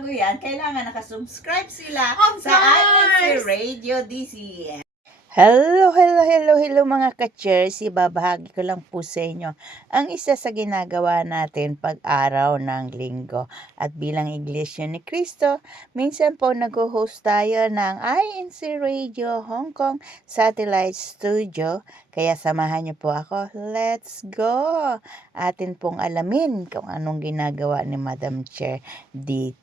bago yan, kailangan nakasubscribe sila Of sa INC course! Radio DCN. Hello mga ka-chairs. Ibabahagi ko lang po sa inyo ang isa sa ginagawa natin pag-araw ng linggo. At bilang Iglesia ni Cristo, minsan po nag-host tayo ng INC Radio Hong Kong Satellite Studio. Kaya samahan niyo po ako. Let's go! Atin pong alamin kung anong ginagawa ni Madam Chair dito.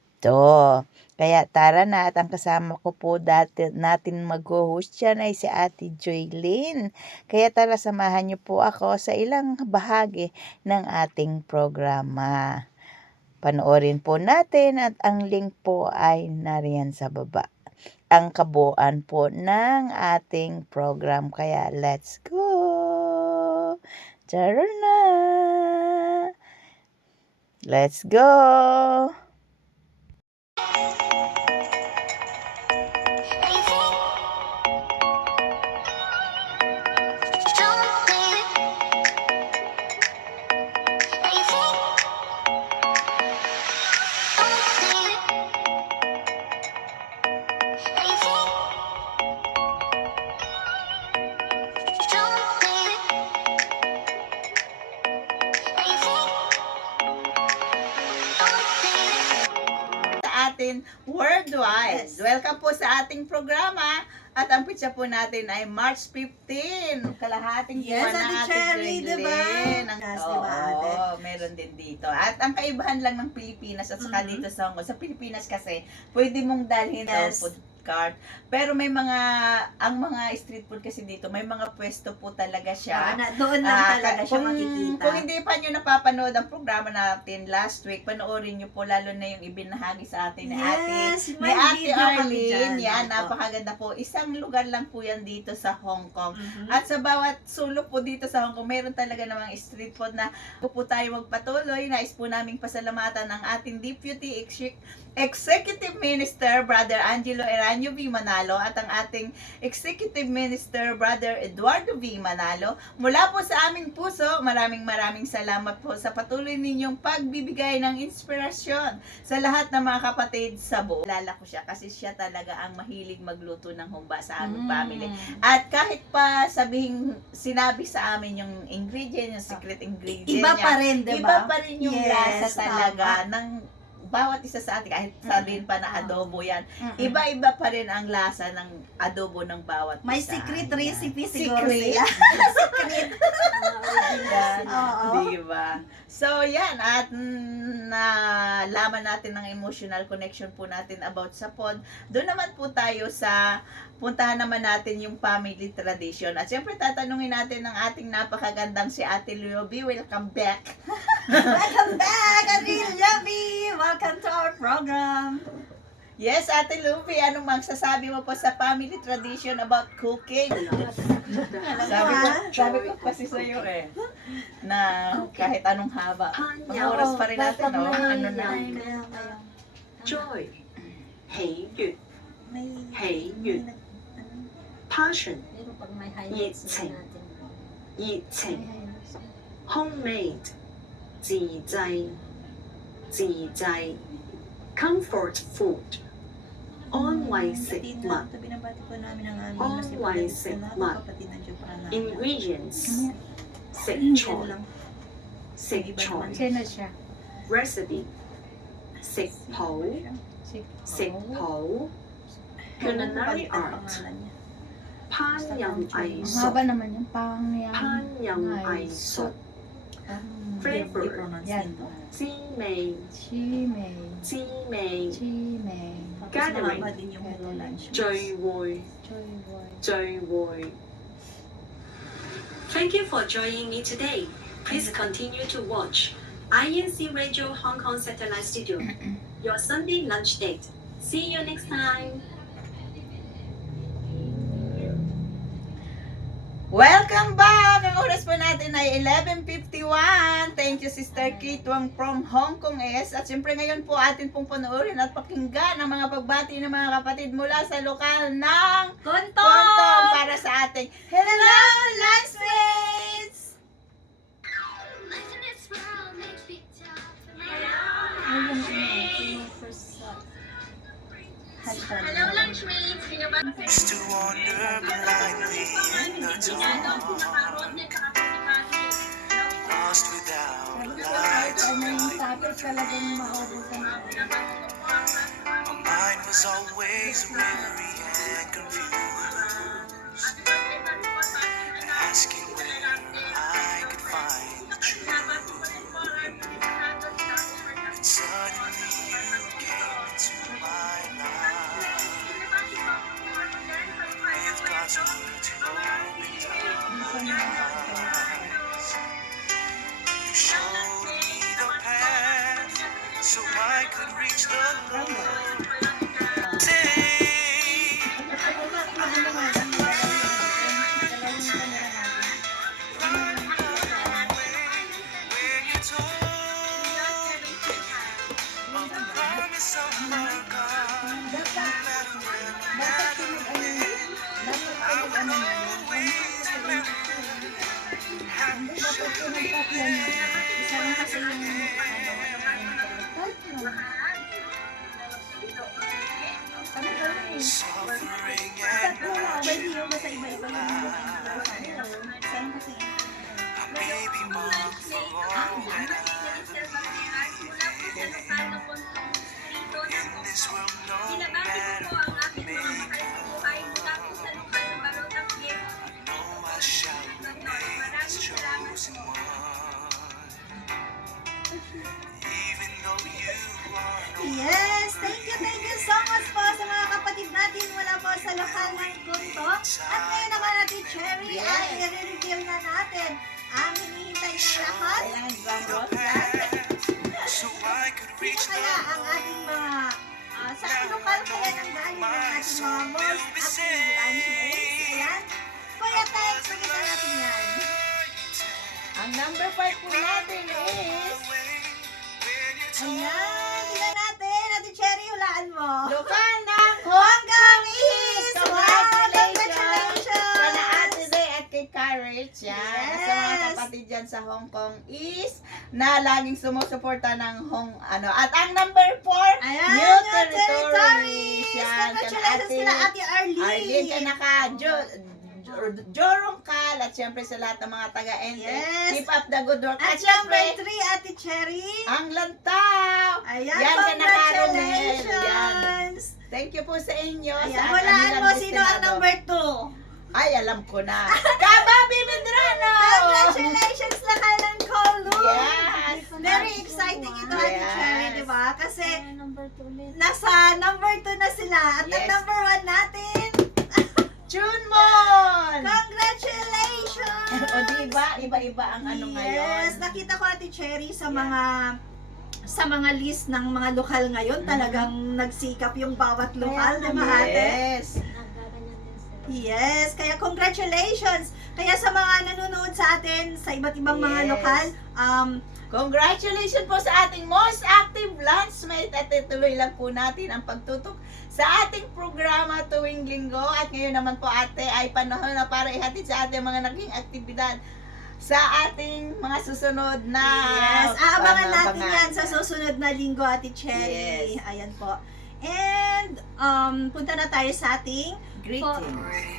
Kaya tara na, at ang kasama ko po natin mag-host dyan ay si Ate Joylene. Kaya tara, samahan niyo po ako sa ilang bahagi ng ating programa. Panoorin po natin at ang link po ay nariyan sa baba. Ang kabuuan po ng ating program. Kaya let's go! Tara na! Let's go! Atin worldwide. Welcome po sa ating programa at ang pitsa po natin ay March 15. Kalahating buwan Yes, na Ate ating Cherry, diba? Yes, diba, ate? Oo, meron din dito. At ang kaibahan lang ng Pilipinas at saka Mhm. dito sa Hong Kong. Sa Pilipinas kasi, pwede mong dalhin Yes. food cart. Pero may ang mga street food kasi dito, may mga pwesto po talaga siya. Doon lang talaga siya Kung makikita. hindi pa nyo napapanood ang programa natin last week, panoorin nyo po lalo na yung ibinahagi sa atin ni Yes, ni may Ate video kami Arlene. dyan. Yan, Opo. napakaganda po. Isang lugar lang po yan dito sa Hong Kong. Mhm. At sa bawat sulok po dito sa Hong Kong, meron talaga namang street food na po tayo magpatuloy. Nais po naming pasalamatan ang ating Deputy Executive Minister, Brother Angelo Eranio V. Manalo, at ang ating Executive Minister, Brother Eduardo V. Manalo. Mula po sa aming puso, maraming salamat po sa patuloy ninyong pagbibigay ng inspirasyon sa lahat ng mga kapatid sa buo. Lala ko siya kasi siya talaga ang mahilig magluto ng humba sa aming family. At kahit pa sinabi sa amin yung ingredient, yung secret ingredient Iba niya, pa rin, diba? iba pa rin yung Yes, lasa talaga tama. ng bawat isa sa atin. Kahit sabihin pa na Mm. adobo yan, Mm-mm. iba-iba pa rin ang lasa ng adobo ng bawat May isa. secret Yan. recipe siguro Secret? sila. Secret. Yan. Oo. Diba? So, yan. At nalaman natin ng emotional connection po natin about sa pod. Doon naman po tayo sa puntahan naman natin yung family tradition. At syempre, tatanungin natin ng ating napakagandang si Ate Luobi. Welcome back. Welcome back, Adil Yabi! Welcome to our program. Yes, Ate Luobi, anong magsasabi mo po sa family tradition about cooking? Sabi ko kasi sa'yo na kahit anong haba. Ang oras pa rin natin, no? Ano na? Joy, 喜悅、喜悅、passion、熱情、熱情、homemade、自製、自製、comfort food、安慰食物、安慰食物、ingredients、食材、食材、recipe、食譜、食譜、culinary art、烹飪藝術、 Haba naman yung pangyayari. 烹飪藝術、flavor、 Yan. 滋味、 Chime. 滋味、 Chime. gathering、 聚會、 聚會。Thank you for joining me today. Please continue to watch INC Radio Hong Kong Satellite Studio, your Sunday lunch date. See you next time. Welcome back! Ang oras po natin ay 11:51. Thank you, Sister Kitwang from Hong Kong S. At siyempre ngayon po atin pong panoorin at pakinggan ang mga pagbati ng mga kapatid mula sa lokal ng Kontong para sa ating Hello, Lunchmates! Ayun, first Used to wander blindly in the dark, lost without light to guide. My mind was always weary and confused, asking where I could find the truth. And suddenly you came into my life, with God's word to open my eyes. You showed me the path so I could reach the Lord. Suffering and baby mom for all that in this world, no matter what may come, know I shall remain His chosen one. Even though you are Yes, thank you so much po sa mga kapatid natin mula po sa lokal ng Kunto. At ngayon naman natin, Cherry, ay i-reveal na natin ang hinihintay ng lahat. Ayan, drum roll yan. so I could Sino reach kaya ang ating mga, sa lokal kaya ng galing ng ating mga most active lunchmates? Ayan. Kuya Tex, pakita natin yan. Ang number 5 po natin is Ayan, tingnan natin. Ate Cherry, hulaan mo. lokal ng Hong Kong East! Wow, Congratulations! congratulations! Sana Ate Day at kay Courage yan. Yes! Sa mga kapatid dyan sa Hong Kong East na laging sumusuporta ng At ang number 4, Ayan, New New Territories! Yan, Congratulations kila Ate Arlene. Arlene, kanaka, Jorong Kal, at syempre sa lahat ng mga taga-ente. Yes. Keep up the good work. At At number syempre, 3, Ate Cherry. ang lantaw! Ayan, Yan, kanaka, Romel. Yan. congratulations! Thank you po sa inyo. Ayan, sa hulaan kanilang mo sino ang destinado. number 2. Ay, alam ko na. Kababi Medrano! Congratulations lakal ng Kowloon! Yes! Very exciting ito, Ate Yes. Cherry, di ba? Kasi nasa number 2 na sila. At ang Yes. number 1 natin, Chunmon! congratulations! O diba, iba-iba ang ano ngayon. Yes, nakita ko Ate Cherry sa mga list ng mga lokal ngayon, talagang nagsikap yung bawat lokal, di ba ate? Yes. Yes, kaya congratulations! Kaya sa mga nanonood sa atin sa iba't ibang mga Yes. lokal, Congratulations po sa ating most active lunchmate at ituloy lang po natin ang pagtutok sa ating programa tuwing linggo at ngayon naman po ate ay panahon na para ihatid sa ating mga naging aktibidad sa ating mga susunod na yes, aabangan natin panabangan. yan sa susunod na linggo, Ate Cherry. Yes. Ayan po. And, punta na tayo sa ating Greetings.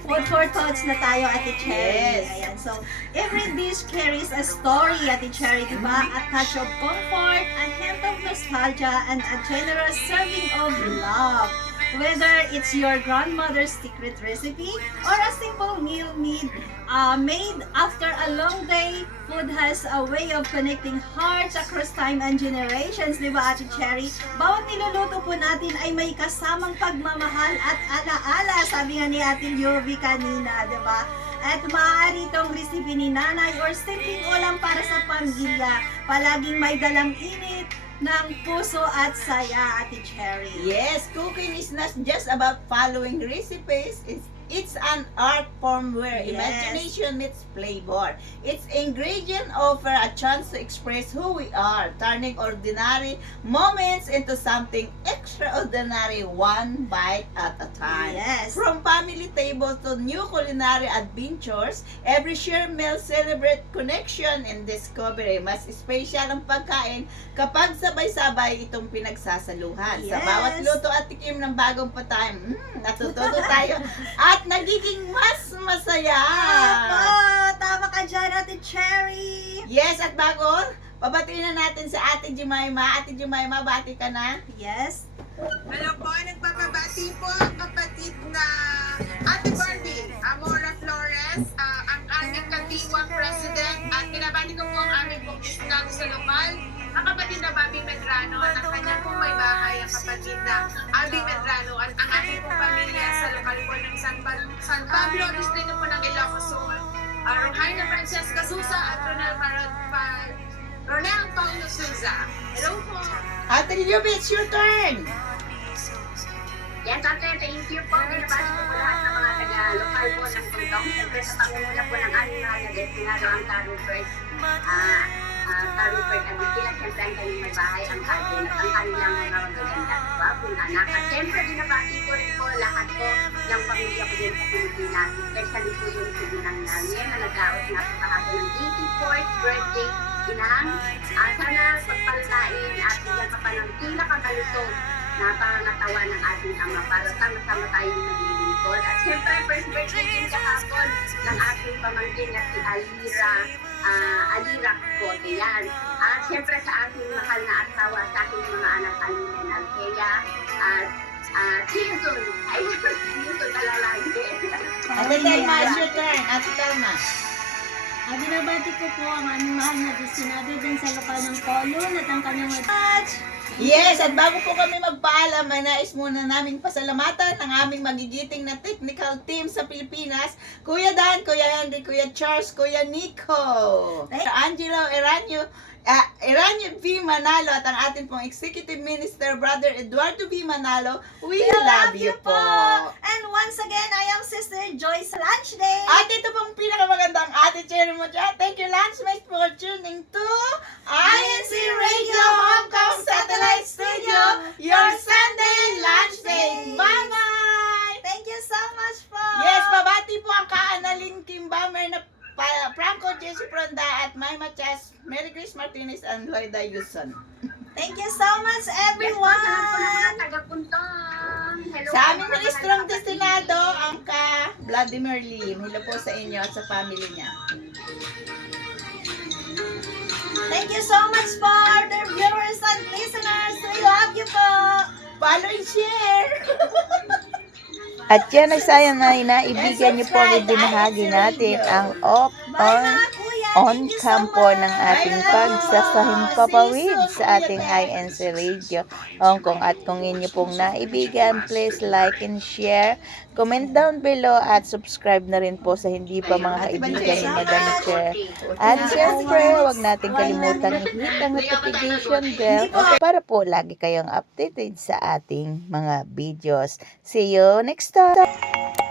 Food for thoughts na tayo, Ate Cherry. Yes. Ayan, so, every dish carries a story, Ate Cherry, diba? A touch of comfort, a hint of nostalgia, and a generous serving of love. Whether it's your grandmother's secret recipe or a simple meal made after a long day, food has a way of connecting hearts across time and generations, di ba, Ate Cherry? Bawat niluluto po natin ay may kasamang pagmamahal at alaala, sabi nga ni Ate Yovi kanina, di ba? At maaari itong recipe ni nanay or simpleng ulam para sa pamilya. Palaging may dalang init ng puso at saya, Ate Cherry. Yes, cooking is not just about following recipes. It's an art form where Yes. imagination meets flavor. Its ingredients offer a chance to express who we are, turning ordinary moments into something extraordinary one bite at a time. Yes. From family table to new culinary adventures, every share meal celebrate connection and discovery. Mas special ang pagkain kapag sabay-sabay itong pinagsasaluhan. Sa Yes. bawat luto at tikim ng bagong patay, natututo tayo at nagiging mas masaya. Tama ka dyan, Ate Cherry. Yes, at bago, pabatiin na natin sa Ate Jemima. Ate Jemima, bati ka na. Yes. Hello po, nagpapabati po ang kapatid na Ate Barbie Amora Flores, ang aming katiwang president, at pinabati ko po ang aming pong isnang sa lokal, ang kapatid na Bobby Medrano at ang kanyang pong may bahay, ang kapatid na Abby Medrano at ang ating pong pamilya sa lokal po ng San Pablo, distrito po ng Ilocos Sur. Rohaina Francesca Sousa at Ronel Paulo Souza. Hello po! Ate Lyubi, it's your turn. Yes, ate, thank you po. Pinabati ko po lahat ng mga taga-lokal po ng Pultong. Siyempre sa pangunguna po ng aming mahal na destinado ang Tarupert. Tarupert at Bikila. Siyempre ang kanyang may bahay, ang kanilang mga magaganda at bagong anak. At siyempre binabati ko rin po lahat po ng pamilya ko din sa Pilipinas. Especially po yung sibilang namin na nag-aot na po kahapon ng 84th birthday. Inang, sana pagpalain at bigyan ka pa ng pinakamalusog na pangangatawan ng ating ama para sama-sama tayong maglilingkod. At siyempre, first birthday din kahapon ng ating pamangkin na si Alira Cote. Yan. At siyempre sa ating mahal na asawa, sa ating mga anak, Alina and Althea. At Chinsun. Ay, Chinsun talalagi. Ate Telma, it's your turn. Ate Telma. Binabati ko po ang aming mahal na destinado din sa lokal ng Colon at ang kanyang match. Yes, at bago po kami magpaalam, ay nais muna naming pasalamatan ang aming magigiting na technical team sa Pilipinas, Kuya Dan, Kuya Henry, Kuya Charles, Kuya Nico, Angelo Eranio V. Manalo at ang ating pong Executive Minister, Brother Eduardo V. Manalo. We love you po. And once again, I am Sister Joyce Lunch Day. At ito pong pinakamagandang Ate Cherry Mocha. Thank you, Lunchmates, for tuning to INC Radio Hong Kong Satellite Studio, your Sunday Lunch Day. Bye-bye! Thank you so much po. Yes, babati po ang Kaanaling Kimbamer na Franco Jesse Fronda at Maima Chas, Mary Grace Martinez, and Loida Yuson. Thank you so much, Yes, everyone. po, sa lahat po ng mga taga-Puntong. Hello Sa po, aming mga ministrong kapatid. destinado, ang ka Vladimir Lim. Hello po sa inyo at sa family niya. Thank you so much po, our dear viewers and listeners. We love you po. Follow and share! At yan ay sayang na inaibigan niyo po ang ibinahagi natin ang Bye mga kuya. on Thank you so campo ng much. ating pagsasahimpapawid sa ating INC Radio Hong Kong. At kung inyo pong naibigan, please like and share, comment down below at subscribe na rin po sa hindi pa mga kaibigan ni Madam Chair. At syempre, huwag natin kalimutan i-hit ang notification bell para po lagi kayong updated sa ating mga videos. See you next time!